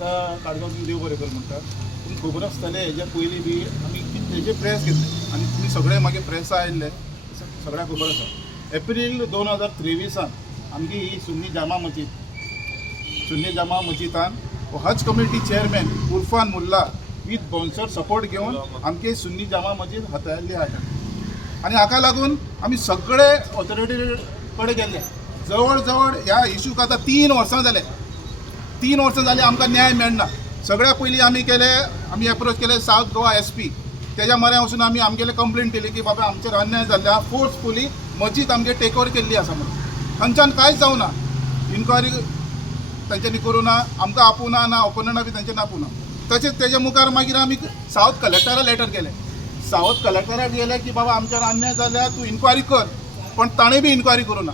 वर्सां काडगांव देव बरें कर म्हणटा पूण खबर आसतलें हेज्या पयलीं बी आमी हेजे प्रेस घेतले आनी तुमी सगळे मागीर प्रेसा आयिल्ले सगळ्यांक खबर आसा. एप्रील 2023 आमची ही सुन्नी जामा मस्जिदान Haj committee chairman Urfan Mulla with bouncer support घेवन आमची सुन्नी जामा मस्जिद हाताळिल्ली आहे. आणि हाका लागून आमी सगळे ऑथॉरिटी कडेन गेले. जवळ जवळ ह्या इशूक आतां 3 वर्सां जाले. 3 वर्सां जाली आमकां न्याय मेळना. सगळ्या पयलीं आमी एप्रोच केले सावथ गोवा SP. तेज्या म्हऱ्या वचून आमगेले कंप्लेंट केली की बाबा आमचेर अन्याय जाल्ले फोर्सफुली मस्जिद आमगे टेक ओवर केल्ली आसा म्हणून. थंयच्यान कांयच जावना. इन्क्वायरी तांच्यांनी करूं ना, आमकां आपुना ना, ओपोनंटा बी तांच्यांनी आपुना. तशेंच तेज्या मुखार मागीर आमी सावथ कलेक्टराक लेटर केलें. सावथ कलेक्टराक गेले की बाबा आमच्यावर अन्याय जाल्यार तूं इन्क्वायरी कर, पण ताणें बी इन्क्वायरी करूं ना.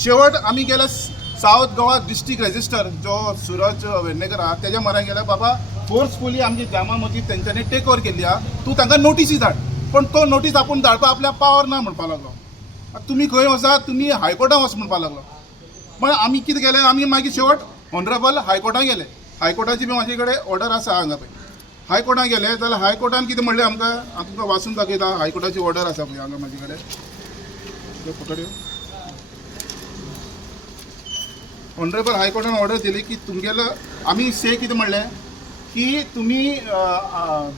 शेवट आमी गेले सावथ गोवा डिस्ट्रिक्ट रजिस्टर जो सूरज वेर्णेकर आहा तेज्या म्हऱ्या गेले बाबा फोर्सफुली आमची जामा मस्जिद तेंच्यांनी टेक ओवर केल्ली आहा, तूं तांकां नोटीसी धाड. पण तो नोटीस आपूण धाडपा आपल्या पावर ना म्हणपा लागलो. तुमी खंय वचा, तुमी हायकोर्टाक वच म्हणपा लागलो. पण आमी कितें केलें, आमी मागीर शेवट ऑनरेबल हायकोर्टाक गेले. हायकोर्टाची बी म्हाजे कडेन ऑर्डर आसा हांगा पळय. हायकोर्टाक गेले जाल्यार हायकोर्टान कितें म्हणलें आमकां वाचून दाखयता. हायकोर्टाची ऑर्डर आसा पळय हांगा म्हाजे कडेन. पकड ऑनरेबल हायकोर्टान ऑर्डर दिली की तुमगेलो आमी से कितें म्हणलें की तुमी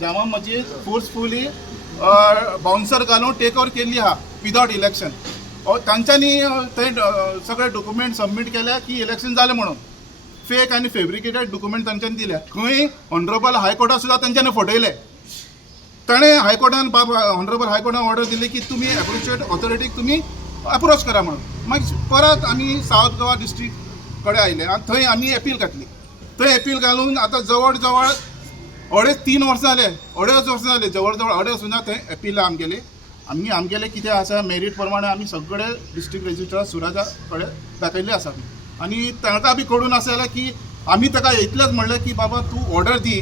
जामा मस्जिद फोर्सफुली बाउन्सर घालून टेक ओवर केल्ली आहा विदाउट इलेक्शन. तांच्यांनी थंय सगळे डॉक्युमेंट सबमीट केले की इलेक्शन जालें म्हणून. फेक आनी फेब्रिकेटेड डॉक्युमेंट तांच्यांनी दिले. खंय ऑनरेबल हायकोर्टान सुद्दां तांच्यांनी फटयले. ताणें हायकोर्टान ऑनरेबल हायकोर्टान ऑर्डर दिली की तुमी एप्रोचेड ऑथॉरिटीक तुमी अप्रोच करा म्हणून. मागीर परत आमी सावथ गोवा डिस्ट्रिक्ट कडेन आयले आनी थंय आमी एपील घातली. थंय एपील घालून आतां जवळ जवळ 2.5-3 वर्सां जाले. 2.5 वर्सां जाले जवळ जवळ 2.5 वर्सां थंय एपील आमगेले कितें आसा मेरीट प्रमाणे आमी सगळे डिस्ट्रिक्ट रजिस्ट्रार सुराजा कडेन दाखयल्ले आसा. आनी तांकां बी कळून आसलें की आमी ताका इतलेंच म्हणलें की बाबा तूं ऑर्डर दी,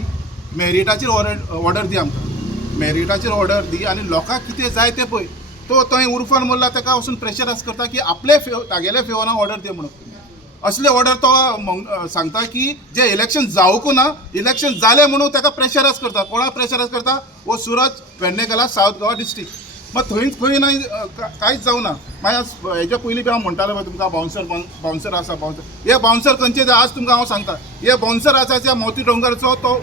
मेरिटाचेर ऑर्डर दी, आमकां मेरिटाचेर ऑर्डर दी आनी लोकांक कितें जाय तें पळय. तो थंय उर्फान म्हणला ताका वचून प्रेशरायज करता की आपले तागेले फेवरान ऑर्डर दी म्हणून. असले ऑर्डर तो सांगता की जे इलेक्शन जावंक ना, इलेक्शन जालें म्हणून ताका प्रेशरायज करता. कोणाक प्रेशरायज करता? वो सूरज वेर्णेकर सावथ गोवा डिस्ट्रिक्ट. मग खंय नाही कांयच जावना. मागीर हेच्या पयलीं बी हांव म्हणटालो पळय तुमकां बाउन्सर आसा बाउन्सर. हे बाउन्सर खंयचे ते आज तुमकां हांव सांगता. हे बाउन्सर आसा त्या मोती डोंगरचो तो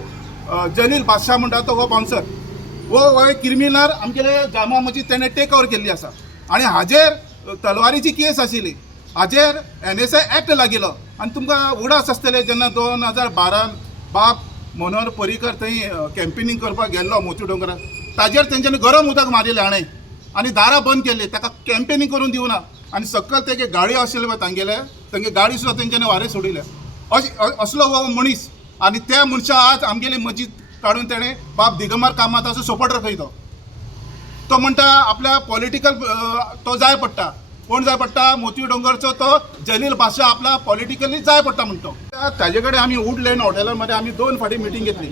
जलील बादशाह म्हणटा तो हो बाउन्सर. हो क्रिमिनल आमगेले जामा मस्जिद तेणें टेक ओवर केल्ली आसा. आनी हाजेर तलवारीची केस आशिल्ली. हाजेर NSA एक्ट लागिल्लो. आनी तुमकां उडास आसतले जेन्ना 2012 बाब मनोहर पर्रीकर थंय कॅम्पेनींग करपाक गेल्लो मोती डोंगरार. ताजेर तेंच्यांनी गरम उदक मारिल्लें हाणें आनी दारां बंद केल्ली. ताका कॅम्पेनींग करून दिवना. आनी सकयल तेगे गाडी आशिल्ले पळय तांगे गाडी सुद्दां तेंच्यांनी वारें सोडिल्ले. असलो हो मनीस. आनी त्या मनशा आज आमगेली मस्जिद काडून तेणें बाब दिगंबर कामताचो सपोर्टर खंय तो म्हणटा आपल्या पॉलिटिकल तो जाय पडटा. कोण जाय पडटा? मोती डोंगरचो तो जलील बादशाह आपला पॉलिटिकली जाय पडटा म्हणतो. ताजे कडेन आमी वुडलँड हॉटेलामध्ये आमी 2 फावटी मिटींग घेतली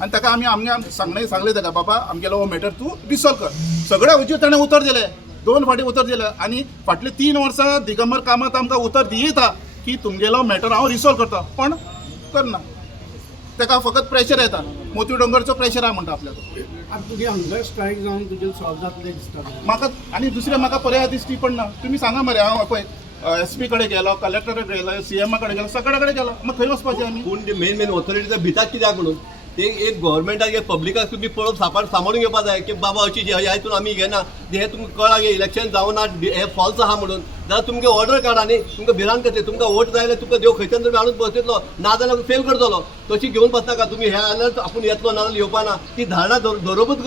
आनी ताका आमी सांगलें ताका बाबा आमगेलो हो मॅटर तूं रिसॉल्व कर. सगळे उज्यो ताणें उतर दिलें. 2 फावटी उतर दिलें. आनी फाटले 3 वर्सां दिगंबर कामत आमकां उतर दिता की तुमगेलो मॅटर हांव रिसॉल्व करता, पण करना. ताका फकत प्रेशर येता. मोती डोंगरचो प्रेशर आहा म्हणटा आपल्याक. आतां तुगे हंगर स्ट्रायक जावन तुजें सॉल्व जातलें दिसता म्हाका. आनी दुसरें म्हाका पर्याय दिश्टी पडना. तुमी सांगा मरे. हांव पळय SP कडेन गेलो, कलेक्टरा कडेन गेलो, CM कडेन गेलो, सगळे कडेन गेलो. मग खंय वचपाचें आमी? पूण ते मेन ऑथॉरिटीचा भितात कित्याक म्हणून ते एक गव्हर्मेंटाक एक पब्लिकाक तुम्ही पळोवन सांबाळून घेवपाक जाय की बाबा अशी ह्या हितून आमी घेना हे तुमकां कळा गे इलेक्शन जावना हे फॉल्स आहा म्हणून. जाल्यार तुमगे ऑर्डर काडा न्ही. तुमकां भिरांत करतले. तुमकां वोट जाय जाल्यार तुमकां देव खंयच्यान तरी हाडून बसयतलो, ना जाल्यार फेल करतलो. तशी घेवन बसनाका तुमी. हे जाल्यार आपूण येतलो ना जाल्यार येवपाना. ती धारणा धरोबूच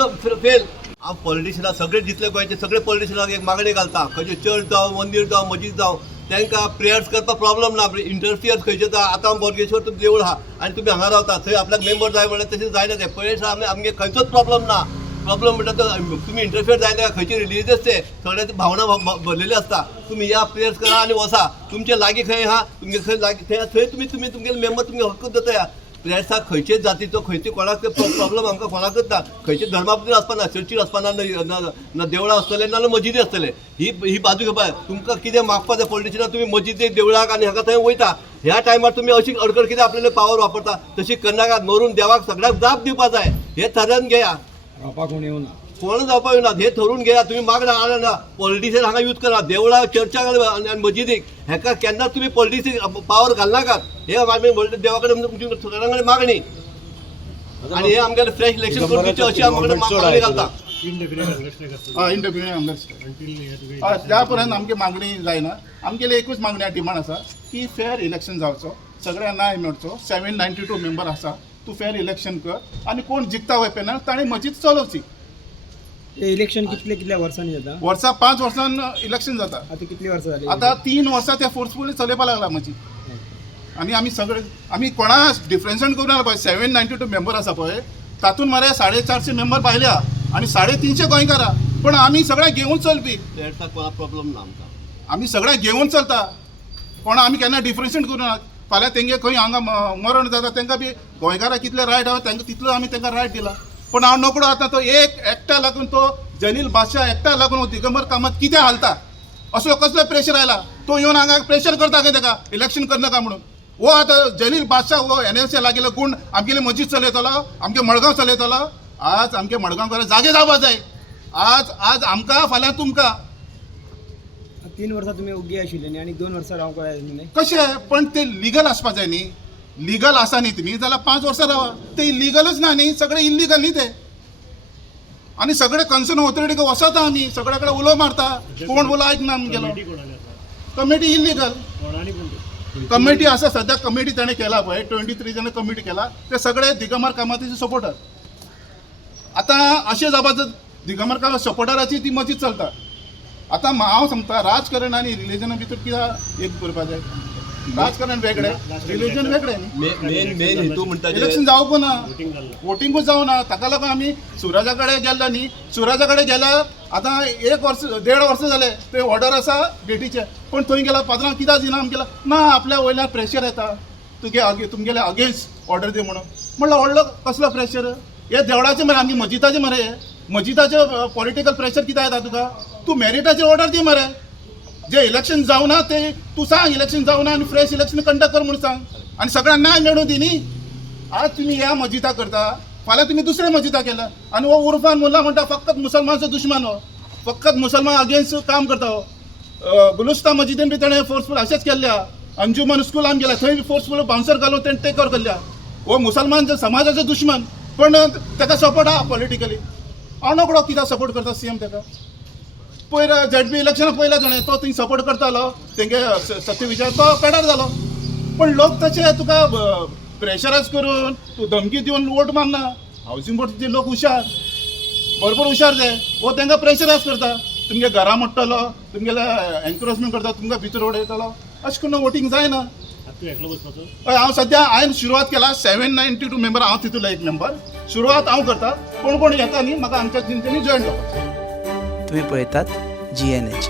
फेल. हांव पॉलिटिशियनाक सगळे जितले गोंयचे सगळे पॉलिटिशियनाक एक मागणी घालता. खंयचे चर्च जावं, मंदीर जावं, मस्जिद जावं, तांकां प्रेयर्स करपाक प्रॉब्लम ना. इंटरफियर खंयचे आतां बोडगेश्वर तुमचें देवूळ आहा आनी तुमी हांगा रावता थंय आपल्याक मेंबर जाय म्हणल्यार तशें जायना. तें पयस आमगे खंयचोच प्रॉब्लम ना. प्रॉब्लम म्हणटा तो तुमी इंटरफियर जायना. खंयचे रिलिजियस ते थोड्याची भावना भरलेली आसता. तुमी या प्रेयर्स करा आनी वसा. तुमचे लागीं खंय आहा तुमगे खंय लागीं थंय तुमी तुमगे मेंबर तुमगे हक्क जाता. प्रेयर्साक खंयचेच जातीचो खंयचे कोणाक प्रॉब्लम आमकां कोणाकच ना. खंयचे धर्मा भितर आसपाना. चर्चीर आसपाना, ना देवळां आसतले ना मस्जिदी आसतले. ही बाजू घेवपाक तुमकां कितें मागपाक जाय पॉलिटिशियनाक. तुमी मस्जिदेक देवळाक आनी हाका थंय वयता. ह्या टायमार तुम्ही अशी अडकड कितें आपल्याला पावर वापरता तशी करनाका. मरून देवाक सगळ्याक जाप दिवपा जाय. हे ठरवून घेया. रावपाक कोण येवना. कोण जावपा येना हे ठरवून घेया. तुम्ही मागणा आना पॉलिटिशियन हांगा यूज करा. देवळा चर्चा आनी मस्जिदीक हेका केन्ना तुम्ही पॉलिटिक्स पावर घालनाकात. हे आमी व्हडले देवा कडेन तुमची सगळ्यां कडेन मागणी. आनी हे आमगेले फ्रेश इलेक्शन करपाची अशी आमचे मागणी घालता. इंडिपेंडंट अंडरस्टँड त्या पर्यंत आमची मागणी जायना. आमगेली एकूच मागणी डिमांड आसा की फेअर इलेक्शन जावचो. सगळ्यांक न्याय मेळचो. 792 मेंबर आसा. तूं फेअर इलेक्शन कर आनी कोण जिखता वय पॅनल ताणें मजीद चलोवची. इलेक्शन कितल्या वर्सांनी जाता. वर्सा 5 वर्सान इलेक्शन जाता. आता कितली वर्सां जाली. आता 3 वर्सां ते फोर्सफुली चलयपा लागला मजीद. आनी आमी सगळे आमी कोणा डिफरन्सन करून पळय 792 मेंबर आसा पळय तातूंत मरे 450 मेंबर भायल्या आनी 350 गोंयकारा. पण आमी सगळे घेवन चलपी. फ्लॅटचा कोणा प्रॉब्लेम ना आमकां. आमी सगळे घेवन चलता. कोणा आमी केन्ना डिफरन्शिएट करूना. फाल्यां तेंगे खंय हांगा मरण जाता तेंकां बी गोंयकारां कितले रायट आहा तेंकां तितलो आमी तेंकां रायट दिला. पण हांव नकडो आतां तो एकट्या लागून तो जलील बादशाह एकट्या लागून दिगंबर कामत कितें हालता असलो कसलो प्रेशर आयला. तो येवन हांगा प्रेशर करता खंय तेका इलेक्शन करनाका म्हणून. वो आतां जलील बादशाह वो NLC लागिल्लो गुण आमगेली मजीद चलयतलो. आमगे मडगांव चलयतलो. आज आमगे मडगांवकारां जागे जावपा जाय. आज आमकां फाल्यां तुमकां. 3 वर्सां तुमी उगी आशिल्ले न्ही आनी 2 वर्सां रावंक जाय. कशें पण ते लिगल आसपा जाय न्ही. लिगल आसा न्ही तुमी जाल्यार 5 वर्सां रावा. ते इलिगलच ना न्ही. सगळे इल्लिगल न्ही ते. आनी सगळे कन्सर्न ऑथॉरिटीक वसता आमी सगळे कडेन उलो मारता. कोण उलो आयकना आमगेलो. Committee illegal. कमिटी आसा सद्या कमिटी ताणें केला पळय 23 जाणां कमिटी केला. ते सगळे दिगंबर कामतीचे सपोर्टर. आतां अशें जावपा दिगंबर कामत सपोर्टराची ती मजीद चलता. आतां हांव सांगता राजकारण आनी रिलीजना भितर कित्याक एक करपा जाय. राजकारण वेगळें रिलीजन वेगळें न्ही. मेन हेतू म्हणटा इलेक्शन जावपा ना. वोटिंगूच जावना. ताका लागून आमी सुराजा कडेन गेल्ले न्ही. सुराजा कडेन गेल्यार आतां 1 वर्स 1.5 वर्स जाले ते ऑर्डर आसा गेटीचे. पण थंय गेला पात्रांव कित्याक दिना आमगेला ना आपल्या वयल्यान प्रेशर येता तुमगेले अगेन्स्ट ऑर्डर दी म्हणून. म्हणल्यार व्हडलो कसलो प्रेशर. हे देवळाचे मरे आमगे मजिदाचे मरे. मजिदाचे पॉलिटिकल प्रेशर कित्याक येता तुका. तूं मेरिटाचेर ऑर्डर दी मरे. जे इलेक्शन जावना ते तूं सांग इलेक्शन जावना आनी फ्रेश इलेक्शन कंडक्ट कर म्हणून सांग. आनी सगळ्यांक न्याय मेळूं दी न्ही. आज तुम्ही ह्या मजिदा करता फाल्यां तुम्ही दुसऱ्या मजिदा केला. आनी हो उर्फान मुल्ला म्हणटा फकत मुसलमानचो दुश्मन. हो फकत मुसलमान अगेन्स्ट काम करता. हो गुलुस्ता मजिदीन बी ताणें फोर्सफूल अशेंच केल्ल्या. अंजुमन स्कूल आमी गेल्या थंय फोर्सफूल बाउन्सर घालून तेणें टेक ओवर केल्ल्या. हो मुसलमान समाजाचो दुश्मन. पण ताका सपोर्ट आहा पॉलिटिकली. हांव नकडो कित्याक सपोर्ट करता CM ताका. पयर ZB इलेक्शना पयल्या जाणें तो थंय सपोर्ट करतालो तेंगे सत्यविजय तो पेडार जालो. पण लोक तशे तुका प्रेशरायज करून तूं धमकी दिवन वोट मारना. हावसिंग बोर्डचे लोक हुशार भरपूर हुशार जाय. वो तांकां प्रेशरायज करता. तुमगे घरा मोडटलो तुमगेले एनक्रोचमेंट करता तुमकां भितर उडयतलो. अशें करून वोटींग जायना. हांव सद्या हांवें सुरवात केला 792 मेंबर. हांव तितूंतलो एक मेंबर. सुरवात हांव करता. कोण येता न्ही म्हाका आमच्या चिंतेनी जॉयन करपाचें. तुम्ही पळयतात GNH.